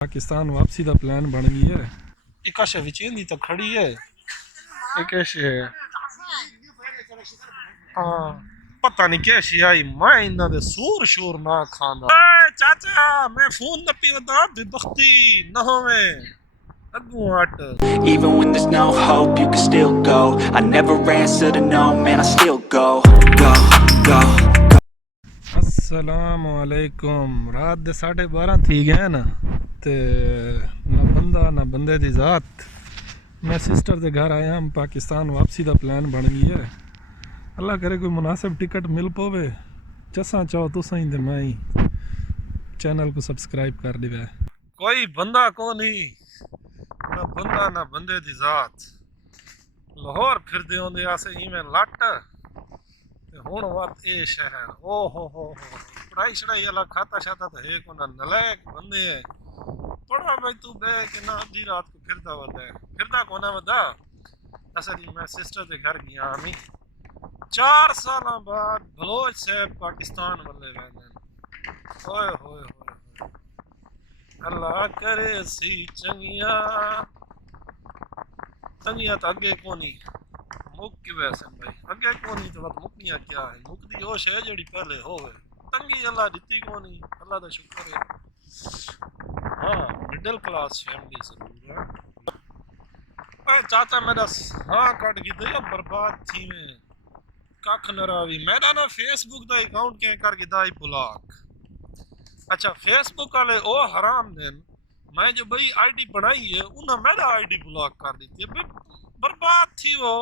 पाकिस्तान वापसी का प्लान बन गई है। एक आशा विचेंदी तो खड़ी है, एक ऐसे है। हाँ, पता नहीं कैसी आई। मैं इन्ना दे सूर शूर ना खाना। चाचा मैं फोन न पीवदा बेबख्ती न होवे अगू हट। Even when there's no hope, you can still go. I never answer to no, man, I still go. Go, go. अस्सलामु अलैकुम। रात दे 12:30 थी गए ना, ते ना बंदा ना बंदे दी जात। मैं सिस्टर दे घर आया। हम पाकिस्तान वापसी का प्लान बन गई है। अल्लाह करे कोई मुनासिब टिकट मिल पावे। जसा चाहो तुसा ही, मैं ही चैनल को सब्सक्राइब कर दिया। कोई बंदा को नहीं, ना बंदा ना बंदे दी जात। लाहौर फिर दे होंदे आसे इवें लट ते हुण वत ए शहर। ओ हो पढ़ाई छड़ाई वाला खाता शाता तो है को ना, नलायक बंदे है। पढ़ा भाई तू बह के ना आधी रात को फिरदा वदा है, फिरदा को ना वदा। असल मैं सिस्टर दे घर गया हमी 4 साल बाद बलोच साहब पाकिस्तान वाले रहंदे। ओए होए होए, अल्लाह करे सी चंगिया चंगिया तो अगे कोनी मुक की वैसे भाई अगे कोनी तो मुकनिया क्या है। मुकदी वो शे जेड़ी पहले होवे। तंगी अल्लाह दित्ती कोनी, अल्लाह दा शुक्र है। हाँ मिडिल क्लास फैमिली जरूर है। ओए चाचा मेरा हाँ कट गई तो बर्बाद थी में कख न रही। मेरा ना फेसबुक दा अकाउंट के करके दाई ब्लॉक। अच्छा फेसबुक वाले ओ हराम दिन मैं जो बई आईडी बनाई है उन्हें मेरा आईडी ब्लॉक कर दी थी। बर्बाद थी वो।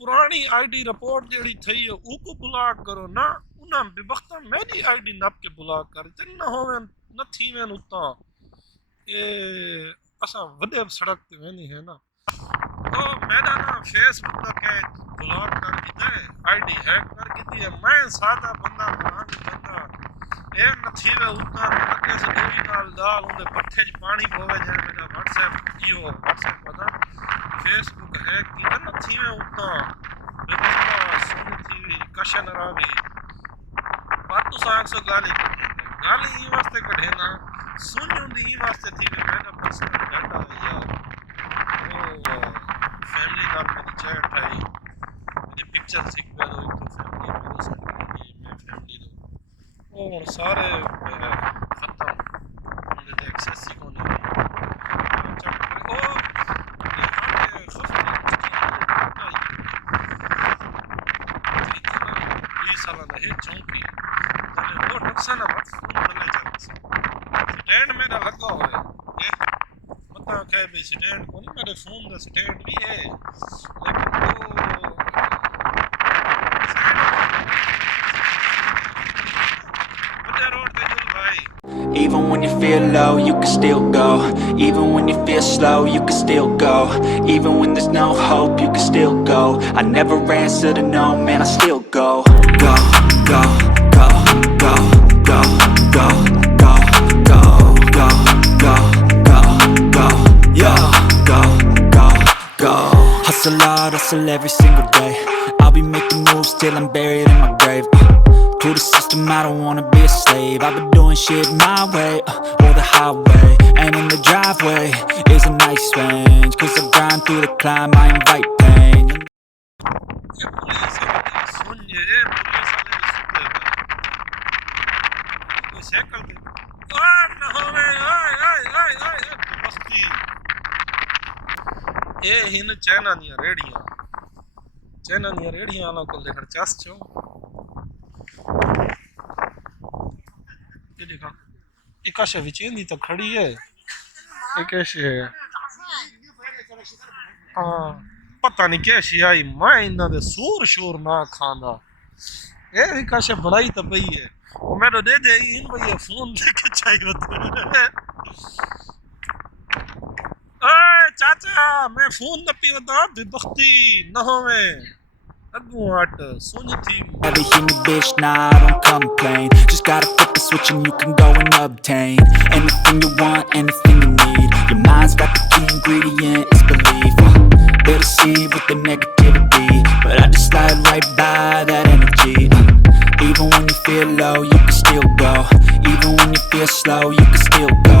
पुरानी आईडी रिपोर्ट जेड़ी थी है उको ब्लॉक करो ना, उन्हें बेवक्ता मेरी आईडी नप के ब्लॉक कर दी। न होवे न थी में उता ये असा वडे सड़क ते वेनी है ना, तो मेरा ना फेसबुक का के ब्लॉक कर दी है, आईडी हैक कर दी है। मैं सादा बंदा महान बंदा ए न थी वे उता लगे से कोई नाल दाल उनके पट्ठे च पानी पोवे जाए। मेरा व्हाट्सएप यो व्हाट्सएप पता फेसबुक हैक की न थी वे उता बेवस्ता सुन थी कशन रावी बात तो सांग सो गाली गाली ई वास्ते कढे ना सुन उंदी ई वास्ते थी वे मेरा पर्सनल डाटा है यार। ओ फैमिली नाल मेरी चैट है, मेरी पिक्चर सिक पे दो एक तो फैमिली मेरे सेंड कर दी मैं फैमिली दो और सारे खत्म उनके तो एक्सेस ही को नहीं। ओ ये खफा इतना 20 साल रहे चौंकी तने वो नुकसान मत फोन बदले चल स्टैंड मेरा लगा हुआ है। पता है भाई स्टैंड को नहीं, मेरे फोन का स्टैंड भी है लेकिन वो Even when you feel low, you can still go. Even when you feel slow, you can still go. Even when there's no hope, you can still go. I never answer to no, man, I still go. Go, go, go, go, go, go, go, go, go, go, go, go, yo, go, go, go. Hustle hard, hustle every single day. I'll be making moves till I'm buried in my grave. To the system, I don't wanna be a slave. I've been doing shit my way, or the highway. And in the driveway is a nice range. Cause I grind through the climb, I invite pain. ये हिन China दियां रेड़ियां, China दियां रेड़ियां वाला को लेकर चस चो ये देखा। एक आशा विचेंदी तो खड़ी है, एक ऐसे है। हाँ पता नहीं कैसी आई। मैं इन्ना दे सूर शूर ना खांदा। ये भी काशे बड़ाई तो पई है वो मेरे दे दे इन भैया फोन लेके चाहिए होते। ओए चाचा मैं फोन न पीवदा बेबख्ती न होवे अगू हट सुन थी। Never hear me, bitch, nah, I don't complain. Just gotta flip the switch and you can go and obtain anything you want, anything you need. Your mind's got the key ingredient, it's belief. They'll deceive with the negativity, but I just slide right by that energy. Even when you feel low, you can still go. Even when you feel slow, you can still go.